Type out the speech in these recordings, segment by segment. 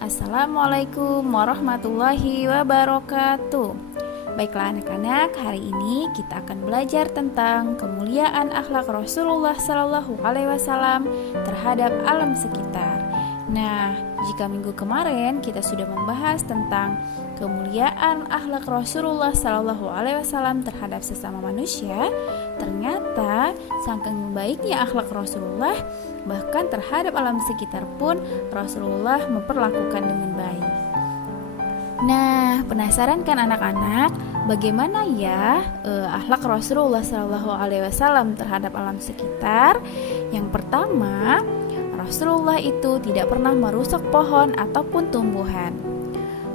Assalamualaikum warahmatullahi wabarakatuh. Baiklah anak-anak, hari ini kita akan belajar tentang kemuliaan akhlak Rasulullah Shallallahu Alaihi Wasallam terhadap alam sekitar. Nah, jika minggu kemarin kita sudah membahas tentang kemuliaan akhlak Rasulullah Shallallahu Alaihi Wasallam terhadap sesama manusia, ternyata saking baiknya akhlak Rasulullah, bahkan terhadap alam sekitar pun Rasulullah memperlakukan dengan baik. Nah, penasaran kan anak-anak, bagaimana ya akhlak Rasulullah Shallallahu Alaihi Wasallam terhadap alam sekitar? Yang pertama, Rasulullah itu tidak pernah merusak pohon ataupun tumbuhan.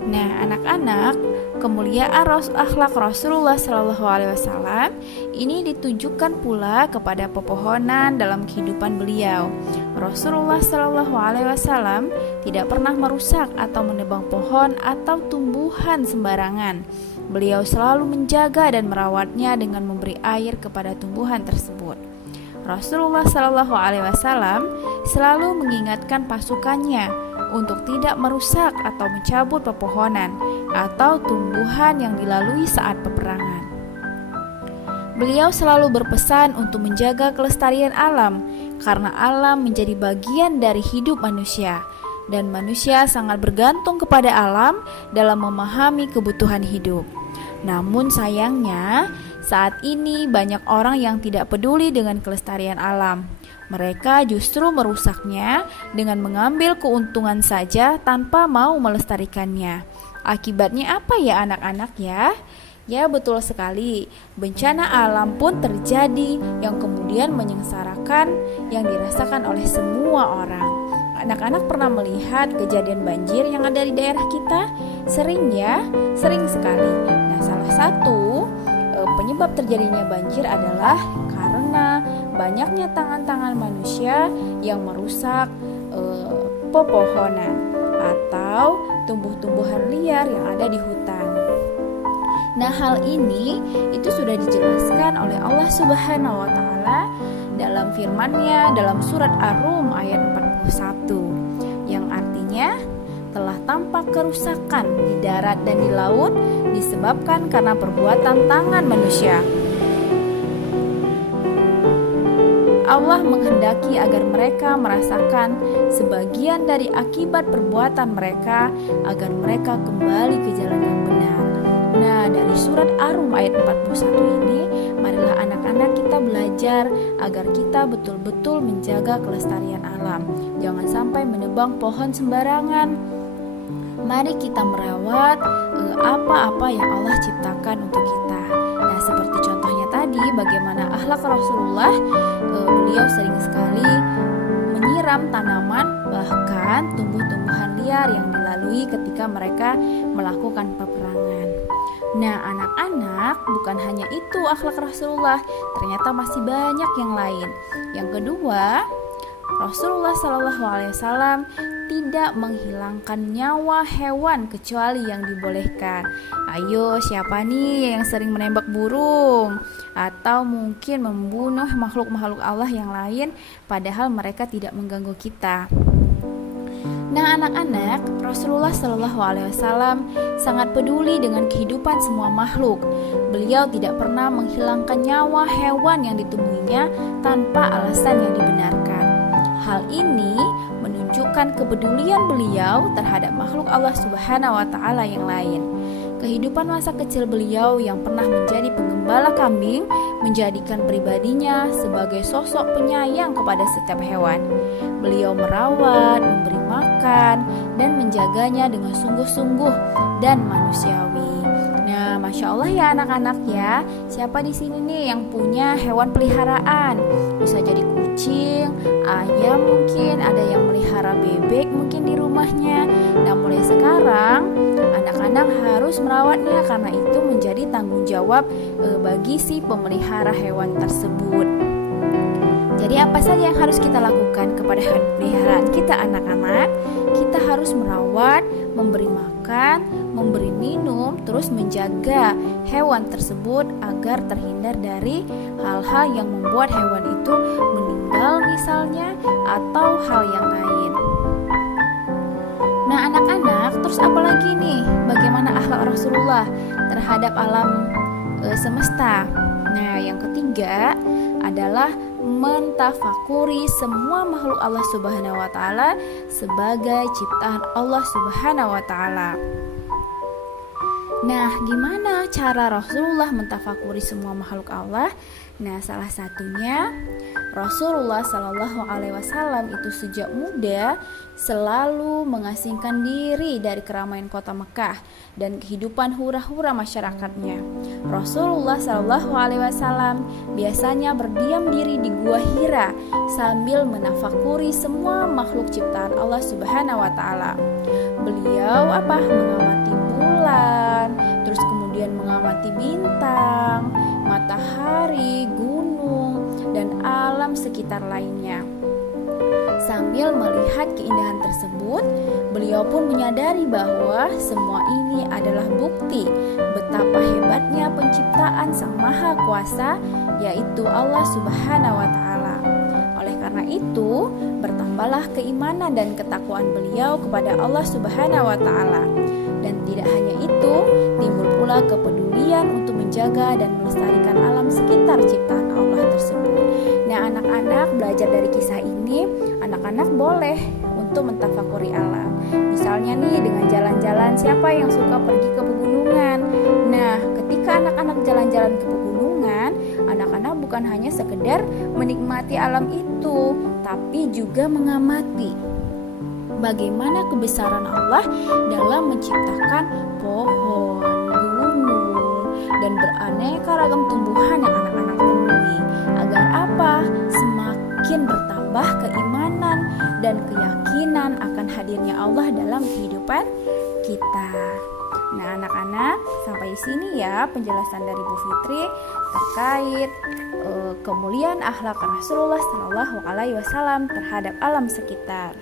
Nah, anak-anak, kemuliaan akhlak Rasulullah Shallallahu Alaihi Wasallam ini ditujukan pula kepada pepohonan dalam kehidupan beliau. Rasulullah Shallallahu Alaihi Wasallam tidak pernah merusak atau menebang pohon atau tumbuhan sembarangan. Beliau selalu menjaga dan merawatnya dengan memberi air kepada tumbuhan tersebut. Rasulullah Shallallahu Alaihi Wasallam selalu mengingatkan pasukannya untuk tidak merusak atau mencabut pepohonan atau tumbuhan yang dilalui saat peperangan. Beliau selalu berpesan untuk menjaga kelestarian alam, karena alam menjadi bagian dari hidup manusia, dan manusia sangat bergantung kepada alam dalam memahami kebutuhan hidup. Namun sayangnya, saat ini banyak orang yang tidak peduli dengan kelestarian alam. Mereka justru merusaknya dengan mengambil keuntungan saja tanpa mau melestarikannya. Akibatnya apa ya anak-anak ya? Ya betul sekali, bencana alam pun terjadi yang kemudian menyengsarakan yang dirasakan oleh semua orang. Anak-anak pernah melihat kejadian banjir yang ada di daerah kita? Sering ya, sering sekali. Nah, salah satu penyebab terjadinya banjir adalah karena banyaknya tangan-tangan manusia yang merusak pepohonan atau tumbuh-tumbuhan liar yang ada di hutan. Nah, hal ini itu sudah dijelaskan oleh Allah Subhanahu wa taala dalam firman-Nya dalam surat Ar-Rum ayat 41 yang artinya telah tampak kerusakan di darat dan di laut disebabkan karena perbuatan tangan manusia. Allah menghendaki agar mereka merasakan sebagian dari akibat perbuatan mereka agar mereka kembali ke jalan yang benar. Nah, dari surat Ar-Rum ayat 41 ini, marilah anak-anak kita belajar agar kita betul-betul menjaga kelestarian alam. Jangan sampai menebang pohon sembarangan. Mari kita merawat apa-apa yang Allah ciptakan untuk kita. Nah, seperti contohnya tadi, bagaimana akhlak Rasulullah, beliau sering sekali menyiram tanaman, bahkan tumbuh-tumbuhan liar yang dilalui ketika mereka melakukan peperangan. Nah, anak-anak, bukan hanya itu akhlak Rasulullah, ternyata masih banyak yang lain. Yang kedua, Rasulullah Shallallahu Alaihi Wasallam tidak menghilangkan nyawa hewan kecuali yang dibolehkan. Ayo, siapa nih yang sering menembak burung atau mungkin membunuh makhluk-makhluk Allah yang lain padahal mereka tidak mengganggu kita? Nah, anak-anak, Rasulullah Shallallahu Alaihi Wasallam sangat peduli dengan kehidupan semua makhluk. Beliau tidak pernah menghilangkan nyawa hewan yang ditemuinya tanpa alasan yang dibenarkan. Hal ini menunjukkan kepedulian beliau terhadap makhluk Allah Subhanahu wa taala yang lain. Kehidupan masa kecil beliau yang pernah menjadi penggembala kambing menjadikan pribadinya sebagai sosok penyayang kepada setiap hewan. Beliau merawat, memberi makan, dan menjaganya dengan sungguh-sungguh dan manusiawi. Nah, masya Allah ya anak-anak ya. Siapa di sini nih yang punya hewan peliharaan? Bisa jadi kucing, ayam mungkin, ada yang melihara bebek mungkin di rumahnya. Nah, mulai sekarang anak-anak harus merawatnya karena itu menjadi tanggung jawab bagi si pemelihara hewan tersebut. Jadi apa saja yang harus kita lakukan kepada hewan peliharaan kita anak-anak? Kita harus merawat, memberi makan, memberi minum, terus menjaga hewan tersebut agar terhindar dari hal-hal yang membuat hewan itu meninggal misalnya atau hal yang lain. Nah, terus apalagi nih, bagaimana akhlak Rasulullah terhadap alam semesta? Nah, yang ketiga adalah mentafakuri semua makhluk Allah Subhanahu wa taala sebagai ciptaan Allah Subhanahu wa taala. Nah, gimana cara Rasulullah mentafakuri semua makhluk Allah? Nah, salah satunya Rasulullah Shallallahu Alaihi Wasallam itu sejak muda selalu mengasingkan diri dari keramaian kota Mekah dan kehidupan hura-hura masyarakatnya. Rasulullah Shallallahu Alaihi Wasallam biasanya berdiam diri di Gua Hira sambil menafakuri semua makhluk ciptaan Allah Subhanahu Wa Taala. Beliau mengamati bulan, terus kemudian mengamati bintang, matahari, gunung, dan alam sekitar lainnya. Sambil melihat keindahan tersebut, beliau pun menyadari bahwa semua ini adalah bukti betapa hebatnya penciptaan Sang Maha Kuasa, yaitu Allah Subhanahu wa taala. Oleh karena itu, bertambahlah keimanan dan ketakwaan beliau kepada Allah Subhanahu wa taala. Dan tidak hanya itu, timbul pula kepedulian untuk menjaga dan melestarikan alam sekitar ciptaan Allah tersebut. Nah, anak-anak belajar dari kisah ini, anak-anak boleh untuk mentafakuri alam. Misalnya nih, dengan jalan-jalan, siapa yang suka pergi ke pegunungan? Nah, ketika anak-anak jalan-jalan ke pegunungan, anak-anak bukan hanya sekedar menikmati alam itu, tapi juga mengamati bagaimana kebesaran Allah dalam menciptakan pohon, gunung, dan beraneka ragam tumbuhan yang anak-anak temui. Agar apa? Semakin bertambah keimanan dan keyakinan akan hadirnya Allah dalam kehidupan kita. Nah, anak-anak, sampai sini ya penjelasan dari Bu Fitri terkait kemuliaan akhlak Rasulullah Shallallahu Alaihi Wasallam terhadap alam sekitar.